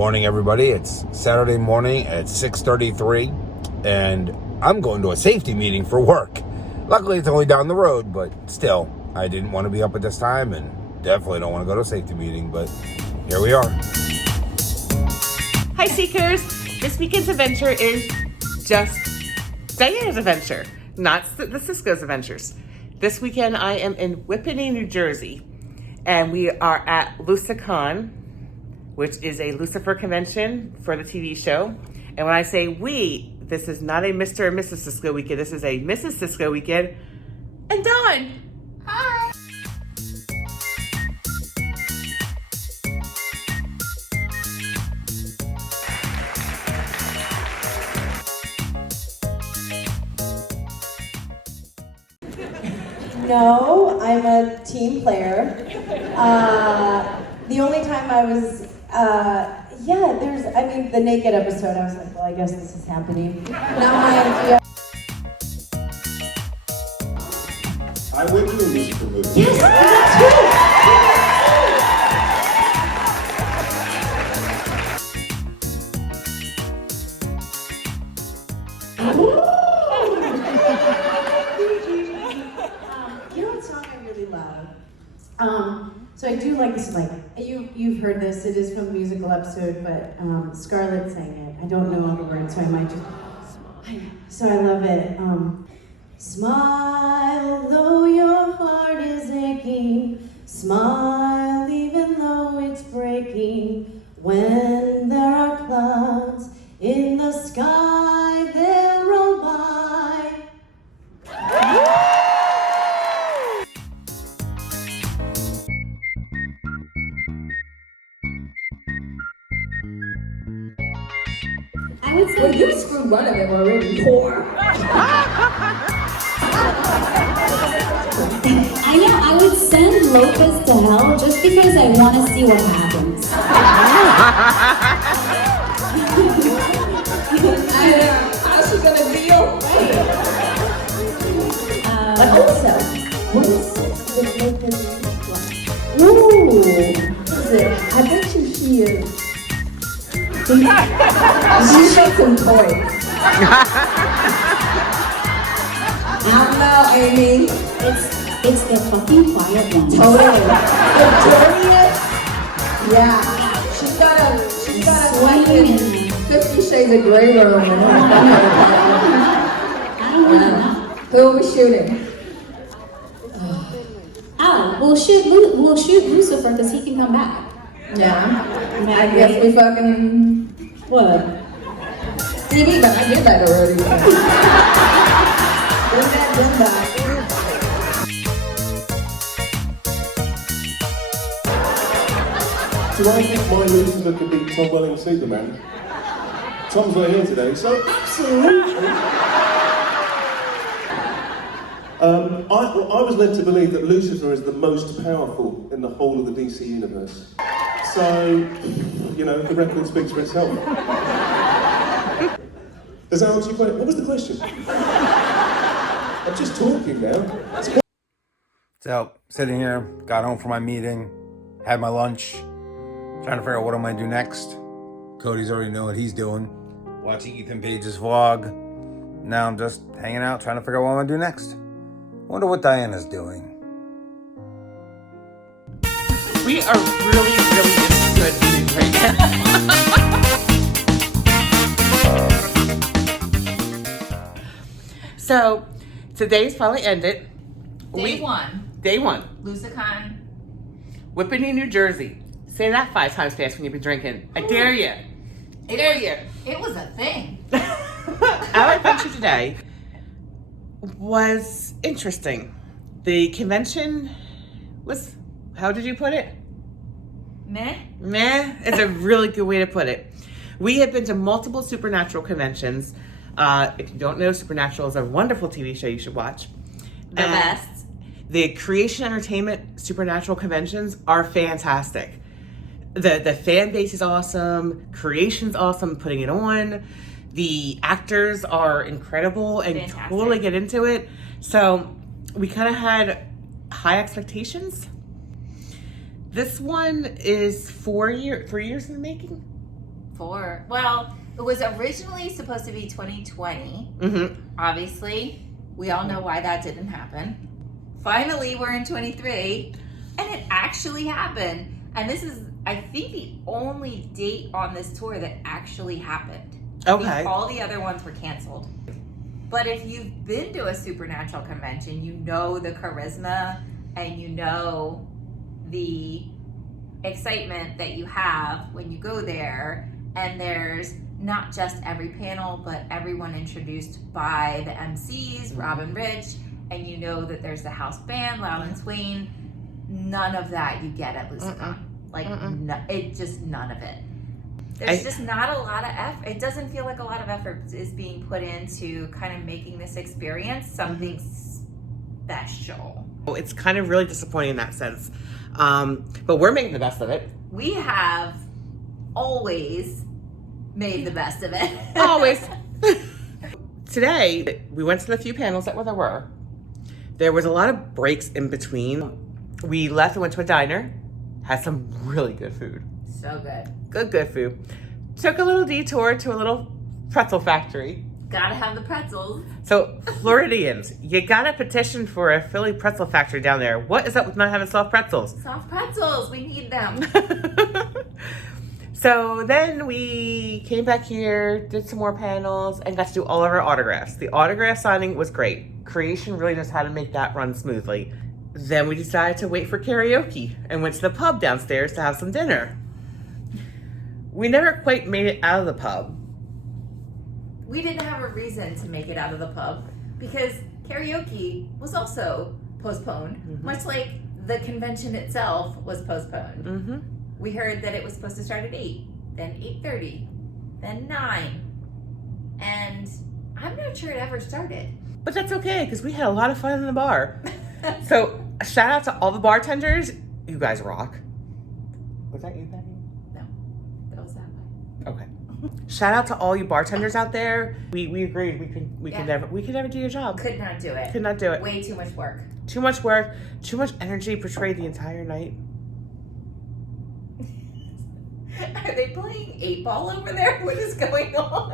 Morning, everybody. It's Saturday morning at 6:33, and I'm going to a safety meeting for work. Luckily, it's only down the road, but still, I didn't want to be up at this time, and definitely don't want to go to a safety meeting, but here we are. Hi, Seekers. This weekend's adventure is just Diana's adventure, not the Cisco's adventures. This weekend, I am in Whippany, New Jersey, and we are at Lucicon, which is a Lucifer convention for the TV show. And when I say we, this is not a Mr. and Mrs. Cisco weekend. This is a Mrs. Cisco weekend. And Dawn. Hi. No, I'm a team player. The only time I was, the naked episode, I was like, well, I guess this is happening. Now my idea. I went to a musical movie. Yes, that's You know what song I really love? So I do like this, you've heard this, it is from the musical episode, but Scarlett sang it. I don't know all the words, so I might just, so I love it. Smile though your heart is aching, smile even though it's breaking. When there are clouds in the sky, they'll roll by. I would say you screwed one of them already. Poor. I know, I would send Lopez to hell just because I want to see what happens. How's she gonna feel? But also, what is Lopez like? Ooh, I bet you she is. She showed some toys. I don't know, Amy. It's the fucking quiet one. Totally. The dirtiest. Yeah. She's got a fucking 50 Shades of Grey room. I don't know. Who are we shooting? Oh, we'll shoot Lucifer because he can come back. Yeah. I guess we fucking what? TV, but I did that already. Did that. Do I think my Lucifer could beat Tom Welling's Superman? Tom's not here today, so absolutely. I was led to believe that Lucifer is the most powerful in the whole of the DC universe. So, you know, the record speaks for itself. Does that answer your question? What was the question? I'm just talking now. So, sitting here, got home from my meeting, had my lunch, trying to figure out what I'm going to do next. Cody's already know what he's doing. Watching Ethan Page's vlog. Now I'm just hanging out, trying to figure out what I'm going to do next. Wonder what Diana's doing. We are really, really in good mood right now. So, today's finally ended. Day one. Lucicon. Whippany, New Jersey. Say that 5 times fast when you've been drinking. I dare you. It was a thing. Our adventure today was interesting. The convention was, how did you put it? Meh. It's a really good way to put it. We have been to multiple supernatural conventions. If you don't know, Supernatural is a wonderful TV show you should watch. The best. The Creation Entertainment Supernatural conventions are fantastic. The fan base is awesome. Creation's awesome, putting it on. The actors are incredible and Fantastic. Totally get into it. So we kind of had high expectations. This one is 3 years in the making. 4. Well, it was originally supposed to be 2020. Obviously, we all know why that didn't happen. Finally, we're in 23, and it actually happened. And this is, I think, the only date on this tour that actually happened. Okay. All the other ones were canceled. But if you've been to a supernatural convention, you know the charisma and you know the excitement that you have when you go there. And there's not just every panel, but everyone introduced by the MCs, Rob and Rich, and you know that there's the house band, Loud and Swain. None of that you get at Lucicon. None of it. There's just not a lot of effort. It doesn't feel like a lot of effort is being put into kind of making this experience something special. It's kind of really disappointing in that sense. But we're making the best of it. We have always made the best of it. Always. Today, we went to the few panels that there were. There was a lot of breaks in between. We left and went to a diner, had some really good food. So good. Good food. Took a little detour to a little pretzel factory. Gotta have the pretzels. So, Floridians, you gotta petition for a Philly pretzel factory down there. What is up with not having soft pretzels? Soft pretzels, we need them. So then we came back here, did some more panels, and got to do all of our autographs. The autograph signing was great. Creation really knows how to make that run smoothly. Then we decided to wait for karaoke and went to the pub downstairs to have some dinner. We never quite made it out of the pub. We didn't have a reason to make it out of the pub because karaoke was also postponed, much like the convention itself was postponed. We heard that it was supposed to start at 8, then 8:30, then 9, and I'm not sure it ever started. But that's okay, because we had a lot of fun in the bar. So, shout out to all the bartenders. You guys rock. Was that you, Betty? No, that was that way. Okay. Shout out to all you bartenders out there. We agreed we could never do your job. Could not do it. Could not do it. Way too much work. Too much work, too much energy portrayed the entire night. Are they playing 8-ball over there? What is going on?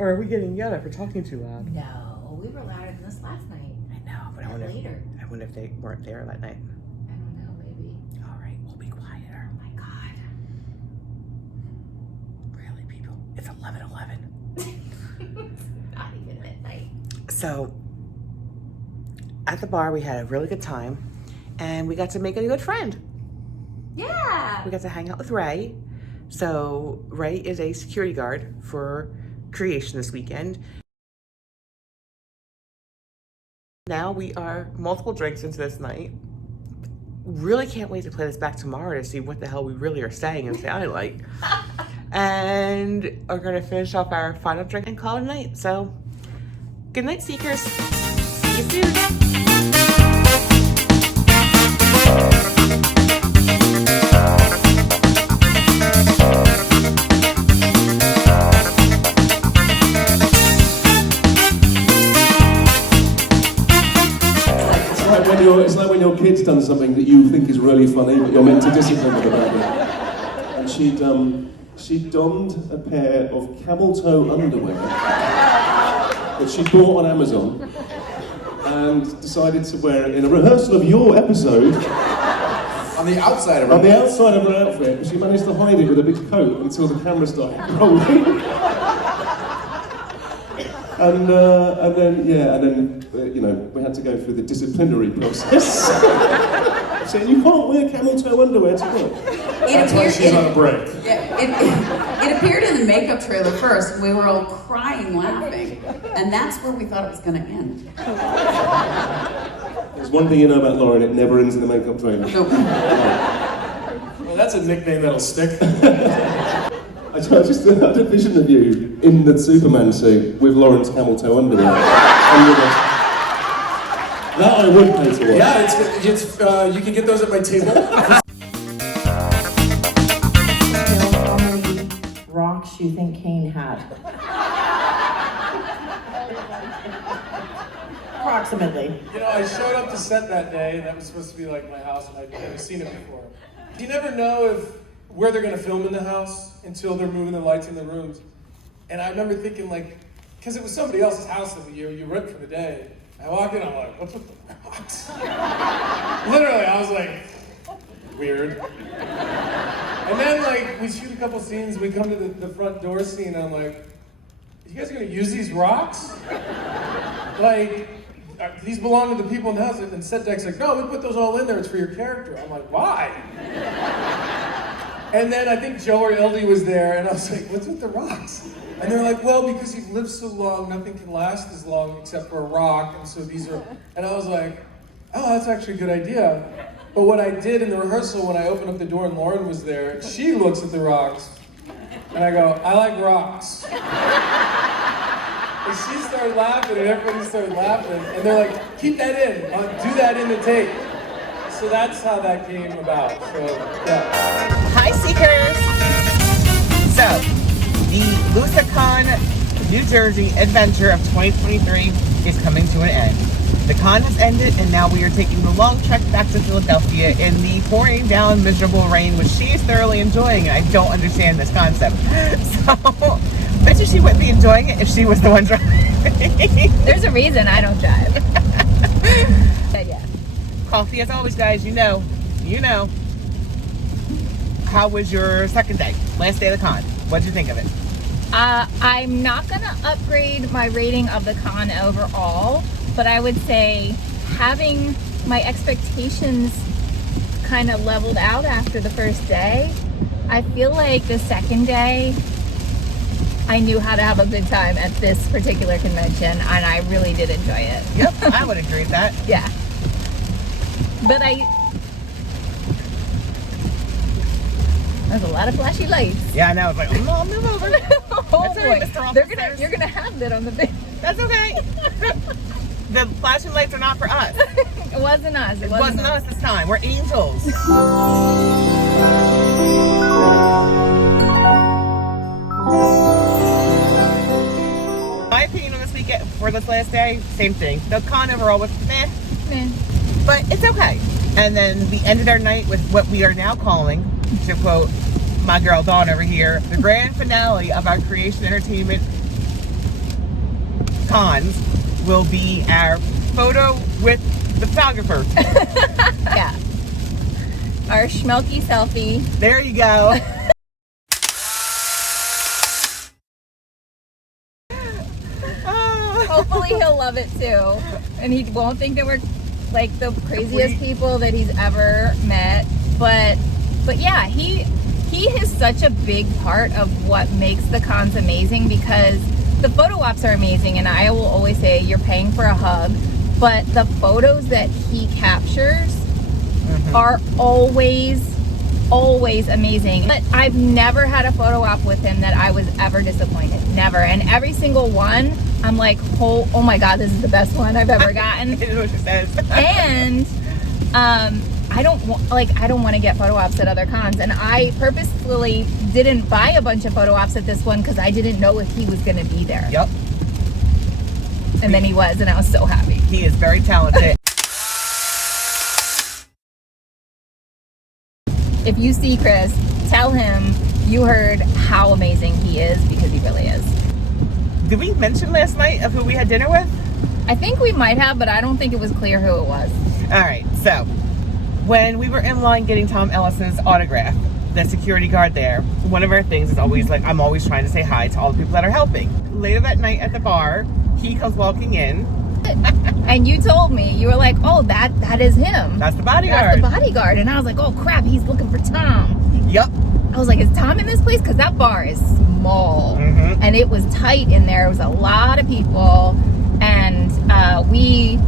Or are we getting yelled at for talking too loud? No, we were louder than this last night. I know, but I wonder if they weren't there that night. I don't know, maybe. All right, we'll be quieter. Oh my God. Really, people? It's 11:11. Not even midnight. So, at the bar, we had a really good time, and we got to make a good friend. Yeah. We got to hang out with Ray. So, Ray is a security guard for Creation this weekend. Now we are multiple drinks into this night. Really can't wait to play this back tomorrow to see what the hell we really are saying and sounding like. And are going to finish off our final drink and call it a night. So, good night, Seekers. See you soon. It's like when your kid's done something that you think is really funny, but you're meant to discipline them about it. And she'd donned a pair of camel toe underwear that she bought on Amazon and decided to wear it in a rehearsal of your episode. On the outside of her. On the outside of her outfit, but she managed to hide it with a big coat until the camera started rolling. And then we had to go through the disciplinary process. Saying you can't wear camel toe underwear to work. That's why she's on a break. Yeah, it appeared in the makeup trailer first. We were all crying, laughing, and that's where we thought it was going to end. There's one thing you know about Lauren: it never ends in the makeup trailer. So, Well, that's a nickname that'll stick. I just had a vision of you in the Superman suit with Lauren's camel toe underwear. That I would pay to watch. Yeah, you can get those at my table. How many rocks you think Kane had? Approximately. You know, I showed up to set that day, and that was supposed to be like my house, and I'd never seen it before. You never know if where they're gonna film in the house until they're moving the lights in the rooms. And I remember thinking like, because it was somebody else's house that you rent for the day. I walked in, I'm like, what's with the rocks? Literally, I was like, weird. And then like, we shoot a couple scenes, we come to the front door scene, and I'm like, you guys are gonna use these rocks? Like, these belong to the people in the house. And set deck's like, no, we put those all in there, it's for your character. I'm like, why? And then I think Joe or Ildy was there, and I was like, what's with the rocks? And they're like, well, because you've lived so long, nothing can last as long except for a rock, and so these are, and I was like, oh, that's actually a good idea. But what I did in the rehearsal, when I opened up the door and Lauren was there, she looks at the rocks, and I go, I like rocks. And she started laughing, and everybody started laughing, and they're like, keep that in, do that in the tape. So that's how that came about, so, yeah. Hi, Seekers! So, the Lucicon, New Jersey adventure of 2023 is coming to an end. The con has ended, and now we are taking the long trek back to Philadelphia in the pouring down miserable rain, which she is thoroughly enjoying, and I don't understand this concept. So, bet you she wouldn't be enjoying it if she was the one driving. There's a reason I don't drive. But yeah. Coffee as always, guys, you know. How was your second day? Last day of the con. What'd you think of it? I'm not gonna upgrade my rating of the con overall, but I would say having my expectations kind of leveled out after the first day, I feel like the second day I knew how to have a good time at this particular convention, and I really did enjoy it. Yep, I would agree with that. Yeah. But there's a lot of flashy lights. Yeah, I know. It's like, oh, no, move over. Oh That's all boy, right, Mr. Officers. you're gonna have that on the video. That's okay. The flashing lights are not for us. It wasn't us. It wasn't us this time. We're angels. My opinion on this weekend for this last day, same thing. The con overall was meh. But it's okay. And then we ended our night with what we are now calling, to quote my girl Dawn over here, the grand finale of our Creation Entertainment cons will be our photo with the photographer. Yeah. Our schmelky selfie. There you go. Hopefully he'll love it too. And he won't think that we're like the craziest people that he's ever met. But yeah, he is such a big part of what makes the cons amazing, because the photo ops are amazing, and I will always say you're paying for a hug, but the photos that he captures are always amazing. But I've never had a photo op with him that I was ever disappointed. Never. And every single one, I'm like, oh my God, this is the best one I've ever gotten. It is what she says. And I don't want to get photo ops at other cons, and I purposefully didn't buy a bunch of photo ops at this one because I didn't know if he was going to be there. Yep. And then he was, and I was so happy. He is very talented. If you see Chris, tell him you heard how amazing he is, because he really is. Did we mention last night of who we had dinner with? I think we might have, but I don't think it was clear who it was. All right, so when we were in line getting Tom Ellis's autograph, the security guard there, one of our things is always like, I'm always trying to say hi to all the people that are helping. Later that night at the bar, he comes walking in. And you told me, you were like, oh, that is him. That's the bodyguard. That's the bodyguard. And I was like, oh crap, he's looking for Tom. Yep. I was like, is Tom in this place? Because that bar is small. And it was tight in there. It was a lot of people. And we,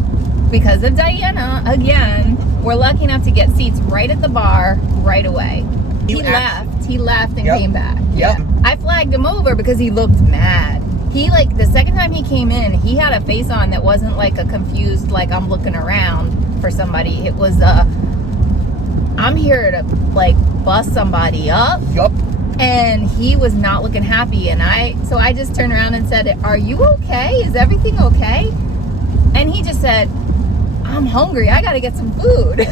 because of Diana, again, were lucky enough to get seats right at the bar right away. He left and came back. Yep. I flagged him over because he looked mad. He, like, the second time he came in, he had a face on that wasn't like a confused, like, I'm looking around for somebody. It was I'm here to, like, bust somebody up. Yup. And he was not looking happy. And so I just turned around and said, are you okay? Is everything okay? And he just said, I'm hungry. I got to get some food.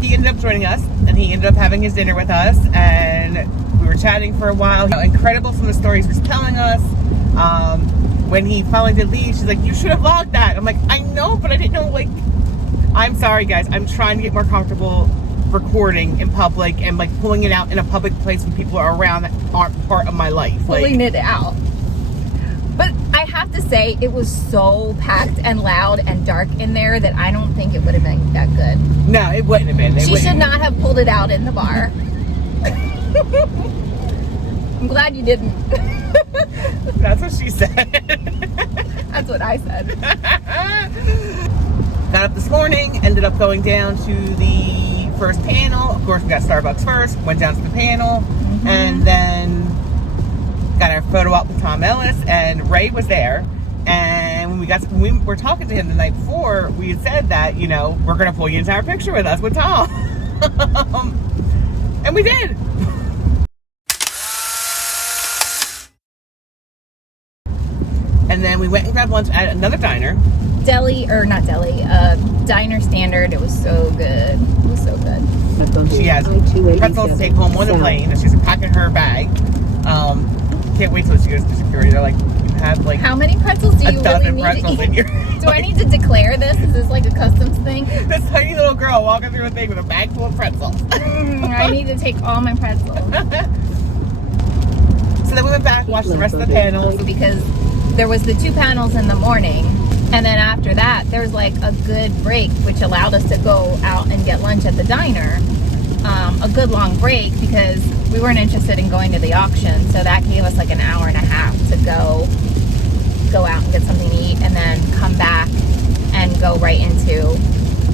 He ended up joining us, and he ended up having his dinner with us, and we were chatting for a while. Incredible from the stories he was telling us. When he finally did leave, she's like, you should have logged that. I'm like, I know, but I didn't know, like, I'm sorry guys, I'm trying to get more comfortable recording in public and like pulling it out in a public place when people are around that aren't part of my life. Pulling it out. But I have to say, it was so packed and loud and dark in there that I don't think it would have been that good. No, it wouldn't have been. She should not have pulled it out in the bar. I'm glad you didn't. That's what she said. That's what I said. Got up this morning, ended up going down to the first panel. Of course, we got Starbucks first, went down to the panel, and then got our photo op with Tom Ellis, and Ray was there. And when we were talking to him the night before, we had said that, you know, we're going to pull your entire picture with us with Tom. And we did. And then we went and grabbed lunch at another diner. Diner Standard. It was so good. It was so good. She has pretzels to take home on the plane, and she's packing her bag. Can't wait till she goes to security. They're like, you have like how many pretzels do you really need pretzels to in eat? your Do I need to declare this? Is this like a customs thing? This tiny little girl walking through a thing with a bag full of pretzels. I need to take all my pretzels. So then we went back, watched the rest of the panels. Because there was the 2 panels in the morning, and then after that there was like a good break, which allowed us to go out and get lunch at the diner. A good long break because we weren't interested in going to the auction, so that gave us like an hour and a half to go out and get something to eat, and then come back and go right into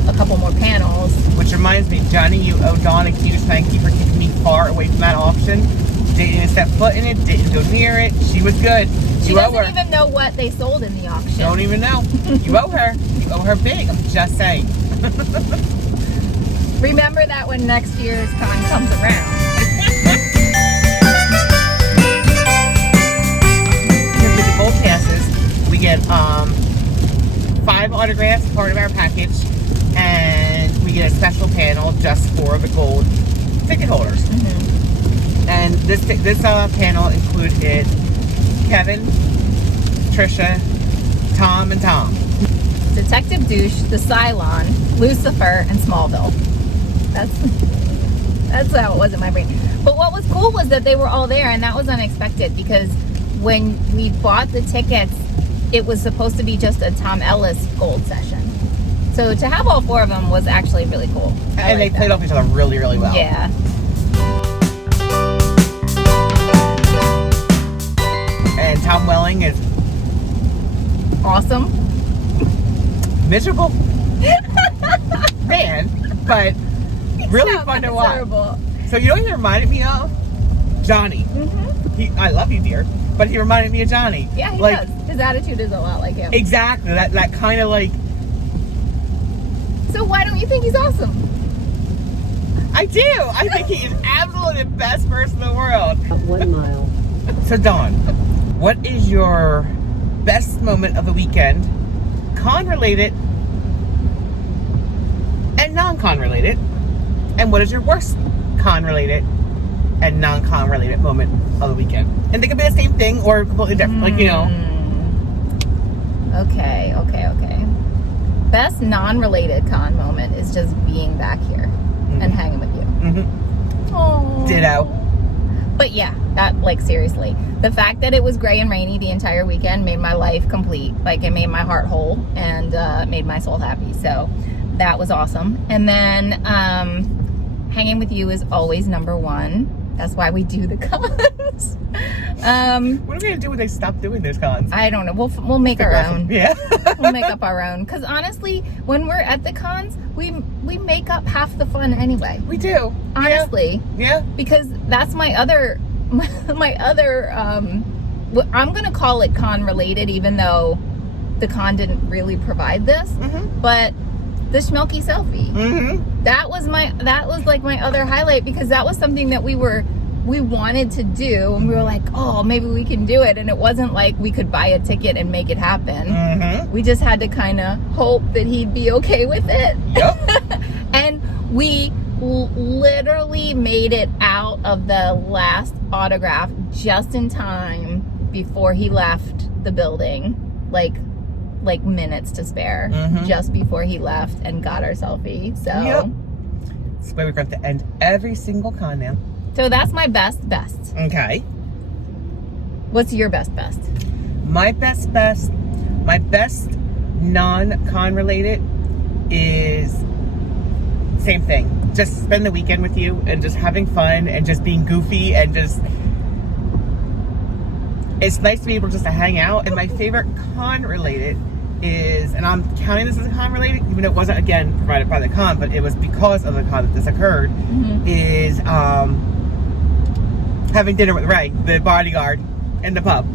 a couple more panels. Which reminds me, Johnny, you owe Dawn a huge thank you for keeping me far away from that auction. Didn't step foot in it, didn't go near it. She was good. She You owe her. doesn't even know what they sold in the auction. Don't even know. You owe her. You owe her big. I'm just saying. Remember that when next year's con comes around. With the gold passes, we get 5 autographs, part of our package, and we get a special panel just for the gold ticket holders. And this panel included Kevin, Trisha, Tom, and Tom. Detective Douche, the Cylon, Lucifer, and Smallville. That's how it was in my brain. But what was cool was that they were all there, and that was unexpected because when we bought the tickets, it was supposed to be just a Tom Ellis gold session. So to have all 4 of them was actually really cool. And they played off each other really, really well. Yeah. And Tom Welling is awesome. Miserable man, but really fun to watch. Terrible. So you know what he reminded me of? Johnny. I love you, dear, but he reminded me of Johnny. Yeah, he like, does. His attitude is a lot like him. Exactly. That kind of like. So why don't you think he's awesome? I do. I think he is absolutely the best person in the world. 1 mile. So Dawn, what is your best moment of the weekend, con related and non-con related, and what is your worst con related and non-con related moment of the weekend? And they could be the same thing or completely different, like, you know. Okay. Best non-related con moment is just being back here and hanging with you. Oh. Ditto. But yeah, that, like, seriously, the fact that it was gray and rainy the entire weekend made my life complete. Like, it made my heart whole and made my soul happy. So that was awesome. And then hanging with you is always number 1. That's why we do the cons. What are we gonna do when they stop doing those cons? I don't know. We'll make our own. Yeah. We'll make up our own. Because honestly, when we're at the cons, we make up half the fun anyway. We do. Honestly. Yeah. Because that's my other I'm gonna call it con related, even though the con didn't really provide this. But the Schmelky selfie. That was like my other highlight, because that was something that we wanted to do, and we were like, oh, maybe we can do it. And it wasn't like we could buy a ticket and make it happen. We just had to kind of hope that he'd be okay with it. Yep. And we literally made it out of the last autograph just in time before he left the building, like minutes to spare, just before he left, and got our selfie. So Yep. That's why we're going to end every single con now. so that's my best. Okay. What's your best? My best non-con related is same thing. Just spend the weekend with you and just having fun and just being goofy and just, it's nice to be able just to hang out. And my favorite con related is, and I'm counting this as a con related, even though it wasn't again provided by the con, but it was because of the con that this occurred, is having dinner with Ray, the bodyguard, in the pub.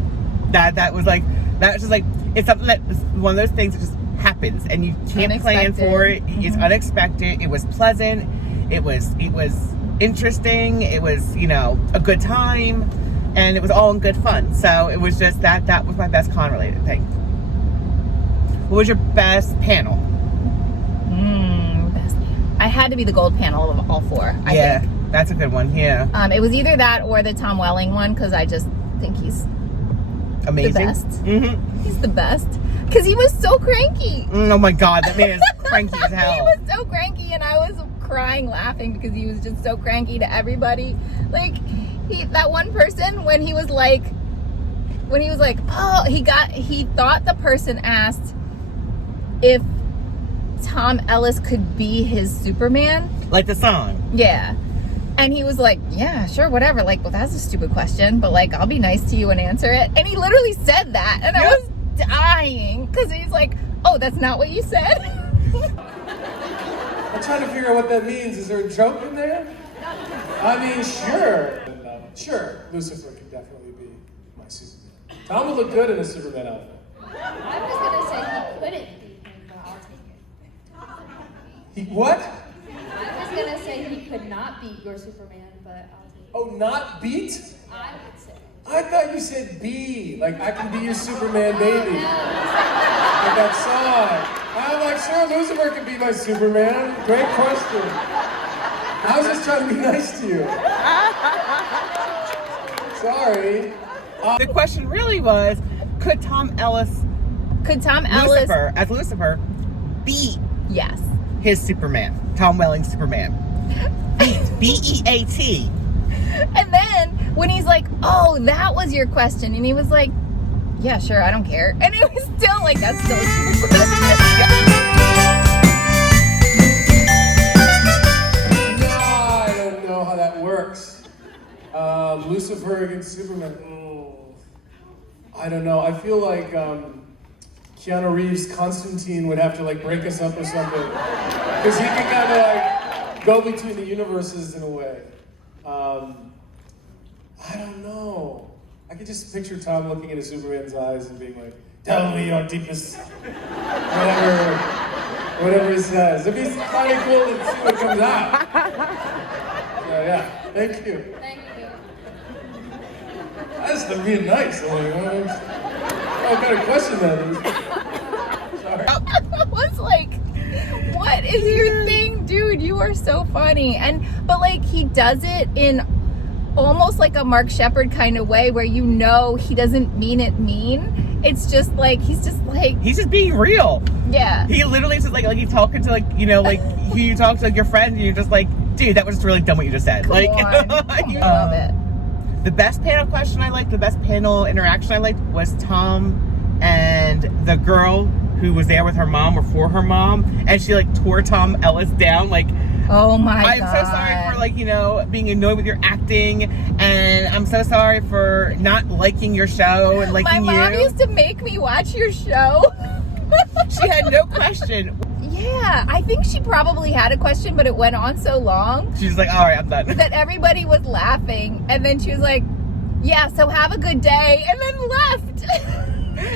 That was just like, it's something that is one of those things that just happens and you can't plan for it. It's unexpected. It was pleasant. It was interesting. It was, a good time, and it was all in good fun. So it was just that was my best con related thing. What was your best panel? Best. I had to be the gold panel of all four. I think. That's a good one. Yeah. It was either that or the Tom Welling one, because I just think he's amazing. The best. He's the best. Because he was so cranky. Oh my God, that man is cranky as hell. He was so cranky, and I was crying laughing because he was just so cranky to everybody. Like, that one person, when he was like, oh, he thought the person asked if Tom Ellis could be his Superman. Like the song. Yeah. And he was like, yeah, sure, whatever. Like, well, that's a stupid question, but like, I'll be nice to you and answer it. And he literally said that. And I was dying because he's like, oh, that's not what you said? I'm trying to figure out what that means. Is there a joke in there? I mean, sure. Sure, Lucifer could definitely be my Superman. Tom would look good in a Superman outfit. I was gonna say he couldn't be him, but I'll take it. He what? I was gonna say he could not beat your Superman, but I'll take it. Oh, not beat? I would say. I thought you said be, like I can be your Superman baby. Like that song. I'm like, sure, Lucifer could be my Superman. Great question. I was just trying to be nice to you. Sorry. The question really was, could Tom Ellis as Lucifer beat his Superman, Tom Welling Superman? B-E-A-T. And then when he's like, oh, that was your question, and he was like, yeah, sure, I don't care. And it was still like, that's still a stupid question. I don't know how that works. Lucifer against Superman. I don't know. I feel like Keanu Reeves' Constantine would have to like break us up or something, because he can kind of like go between the universes in a way. I don't know. I could just picture Tom looking into Superman's eyes and being like, "Tell me your deepest," whatever he says. It'd be kind of cool to see what comes out. So yeah, thank you. Thank you. That's the being nice. I'm like, what kind of question that is? Sorry. I was like, what is your thing, dude? You are so funny. But like, he does it in almost like a Mark Shepard kind of way, where he doesn't mean it mean. It's just like, he's just being real. Yeah. He literally is just like he's talking to like who you talk to, like your friend, and you're just like, dude, that was just really dumb what you just said. Come on. You love it. The best panel question I liked, the best panel interaction I liked, was Tom and the girl who was there with her mom or for her mom, and she like tore Tom Ellis down like, oh my God. I'm so sorry for being annoyed with your acting, and I'm so sorry for not liking your show and liking My mom used to make me watch your show. She had no question. Yeah, I think she probably had a question, but it went on so long. She's like, all right, I'm done. That everybody was laughing, and then she was like, yeah, so have a good day, and then left.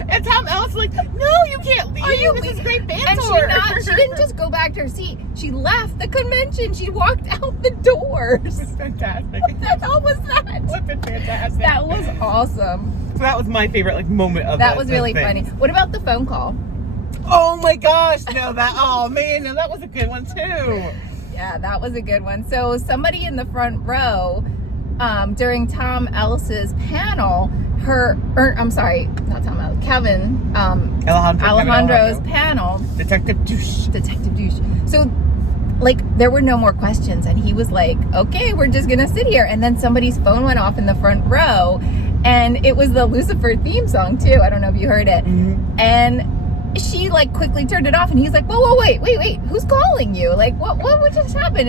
And Tom Ellis was like, no, you can't leave. This is great banter. And she didn't just go back to her seat. She left the convention. She walked out the doors. It was fantastic. What the hell was that? It was fantastic. That was awesome. So that was my favorite moment of that. That was really funny. What about the phone call? Oh my gosh, no, that was a good one too. Yeah, that was a good one. So somebody in the front row, during Tom Ellis's panel, not Tom Ellis, Kevin, Alejandro's panel. Detective Douche. So, like, there were no more questions, and he was like, okay, we're just gonna sit here. And then somebody's phone went off in the front row, and it was the Lucifer theme song too. I don't know if you heard it. Mm-hmm. And she like quickly turned it off, and he's like, whoa, wait, who's calling you? Like, what just happened?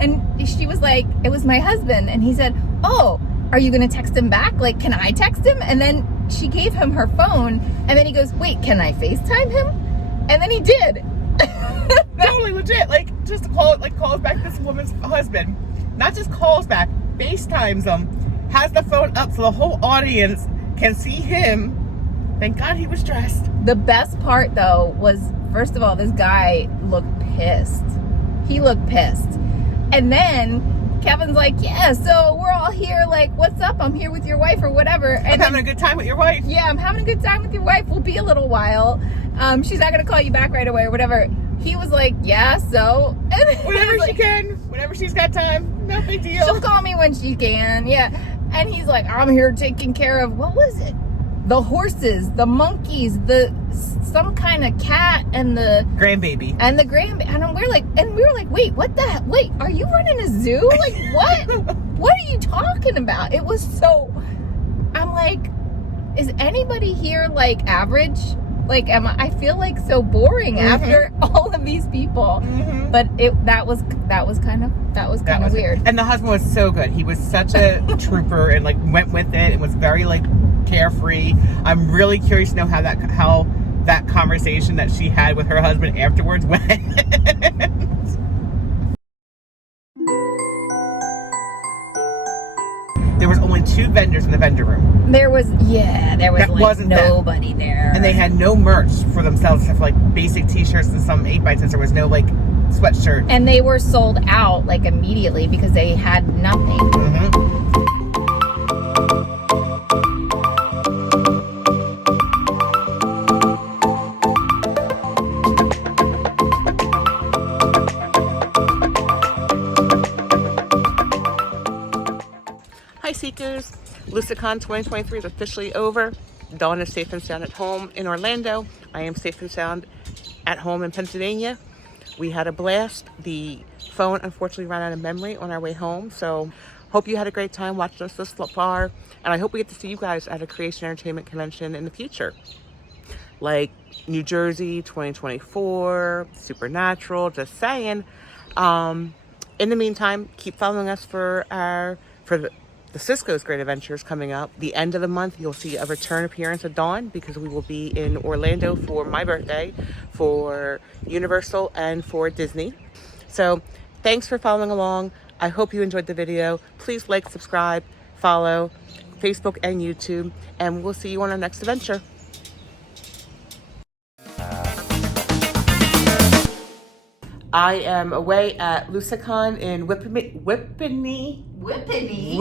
And she was like, it was my husband. And he said, oh, are you gonna text him back? Like, can I text him? And then she gave him her phone, and then he goes, wait, can I FaceTime him? And then he did. Totally legit. Like, just calls back this woman's husband. Not just calls back, FaceTimes him, has the phone up so the whole audience can see him. Thank God he was dressed. The best part, though, was, first of all, this guy looked pissed. He looked pissed. And then Kevin's like, yeah, so we're all here, like, what's up? I'm here with your wife or whatever. And I'm having a good time with your wife. Yeah, I'm having a good time with your wife. We'll be a little while. She's not going to call you back right away or whatever. He was like, yeah, so. And whenever she can, whenever she's got time, no big deal. She'll call me when she can, yeah. And he's like, I'm here taking care of, what was it? The horses, the monkeys, some kind of cat, and the grandbaby. And we were like, wait, what the hell? Wait, are you running a zoo? Like, what? What are you talking about? It was so, I'm like, is anybody here like average? Like, I feel like so boring after all of these people. Mm-hmm. But that was kind of weird. And the husband was so good. He was such a trooper and like went with it. It was very like carefree. I'm really curious to know how that conversation that she had with her husband afterwards went. There was only 2 vendors in the vendor room. There was like nobody there. And they had no merch for themselves except for like basic t-shirts and some 8x10s. There was no like sweatshirt. And they were sold out like immediately because they had nothing. Mm-hmm. Hi Seekers, Lucicon 2023 is officially over. Dawn is safe and sound at home in Orlando. I am safe and sound at home in Pennsylvania. We had a blast. The phone unfortunately ran out of memory on our way home, so hope you had a great time watching us this far, and I hope we get to see you guys at a Creation Entertainment convention in the future. Like New Jersey 2024, Supernatural, just saying. In the meantime, keep following us for the Cisco's Great Adventures coming up. The end of the month, you'll see a return appearance of Dawn because we will be in Orlando for my birthday, for Universal, and for Disney. So thanks for following along. I hope you enjoyed the video. Please like, subscribe, follow Facebook and YouTube, and we'll see you on our next adventure. I am away at Lucicon in Whippany. Whippany. Whippany.